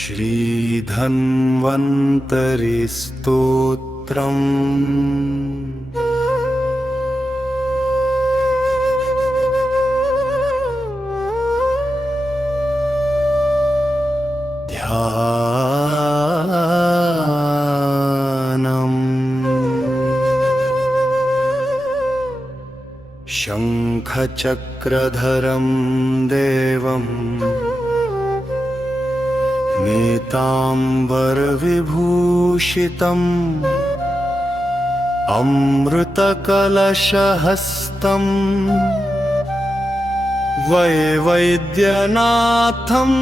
श्रीधन्वन्तरि स्तोत्रम् ध्यानम् शङ्खचक्रधरं देवम् नीताम्बरविभूषितम् अमृतकलशहस्तम् वैद्यनाथं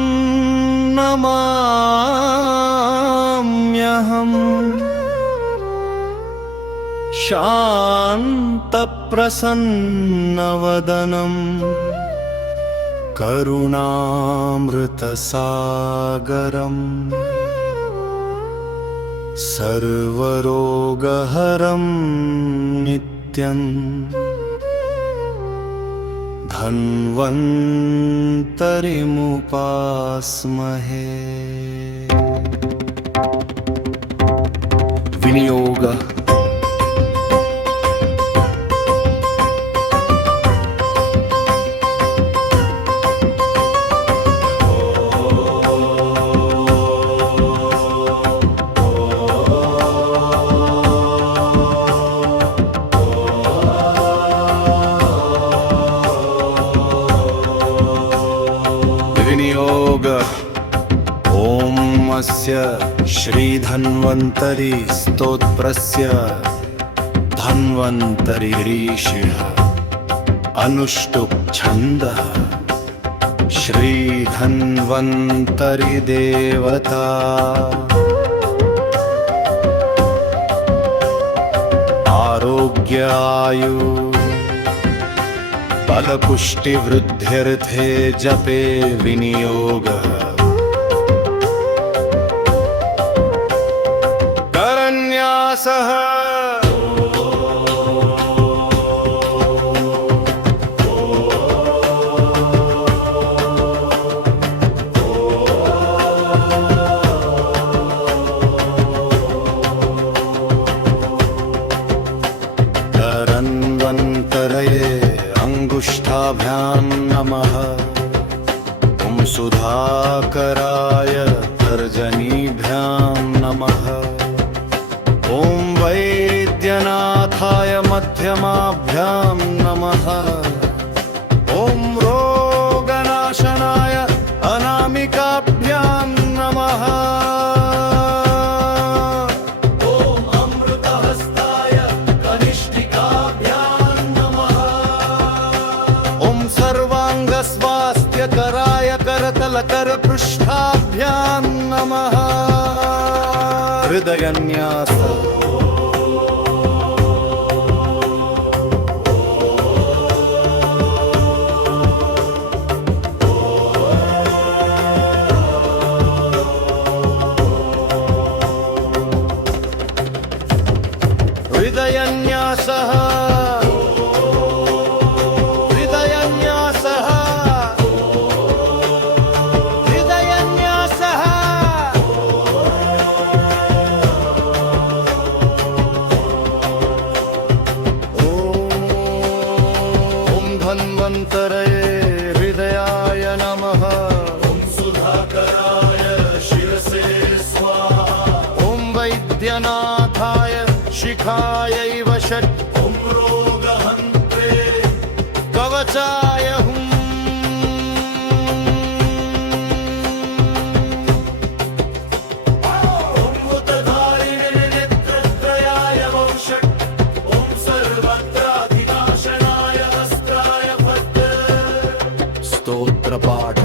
नमाम्यहम् शान्तप्रसन्नवदनं करुणामृतसागरम् सर्वरोगहरं नित्यं धन्वन्तरिमुपास्महे। विनियोग ॐ अस्य श्रीधन्वन्तरि स्तोत्रस्य धन्वन्तरि ऋषिः अनुष्टुप् छन्दः श्रीधन्वन्तरि देवता आरोग्यायु बलपुष्टिवृद्ध्यर्थे जपे विनियोगः करन्यासः धन्वन्तरये अंगुष्ठाभ्यां नमः। ॐ सुधाकराय तर्जनीभ्यां नमः। ॐ वैद्यनाथाय मध्यमाभ्यां नमः। ॐ रोगनाशनाय अनामिकाभ्यां नमः। स्वास्थ्यकराय करतलकरपृष्ठाभ्यां नमः। हृदयन्यास हृदयन्यासः धन्वन्तरये हृदयाय नमः। ॐ सुधाकराय शिरसे स्वाहा। ॐ वैद्यनाथाय शिखायै वषट्। ॐ रोगहन्त्रे कवचाय हुम्। अमृतधारिणे नेत्रत्रयाय वौषट्। ॐ सर्वत्राधिनाशनाय स्तोत्रपाठ।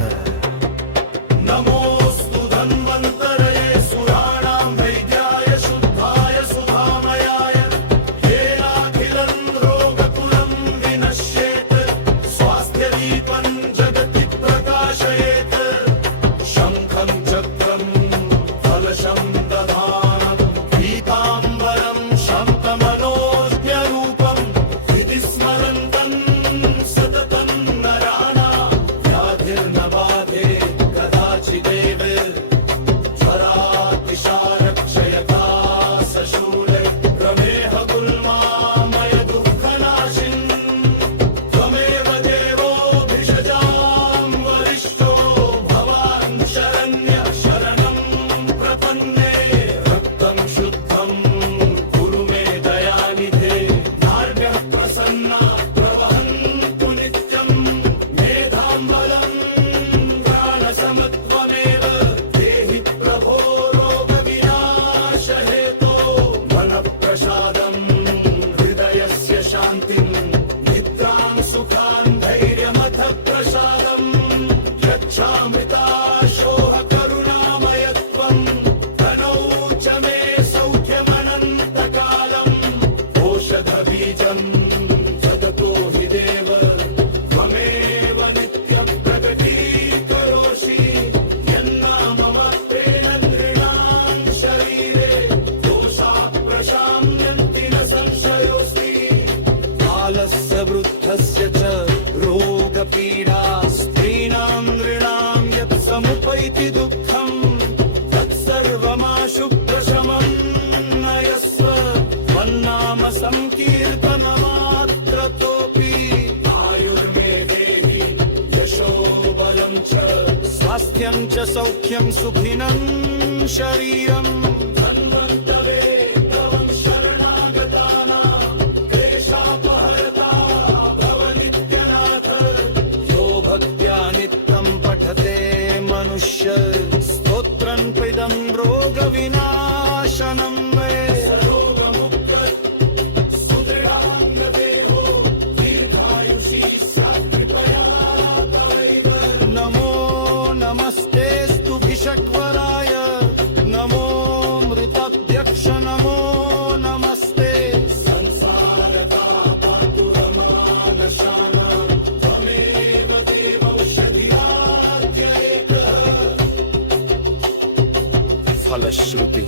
नमोऽस्तु धन्वन्तरये सुराणां वैद्याय शुद्धाय सुधामयाय येनाखे नित्यं च सौख्यं सुखिनं शरीरम् धन्वन्तरे भवं शरणागतानां क्लेशापहर्ता भव नित्यनाथ यो भक्त्या नित्यं पठते मनुष्य स्तोत्रं पिदं रोगविनाशनं मे नमस्तेस्तु भिषग्वराय नमो मृताध्यक्ष नमो नमस्ते संसारतापातुरमानशाना त्वमेव देवौषधिराद्य एकः फलश्रुति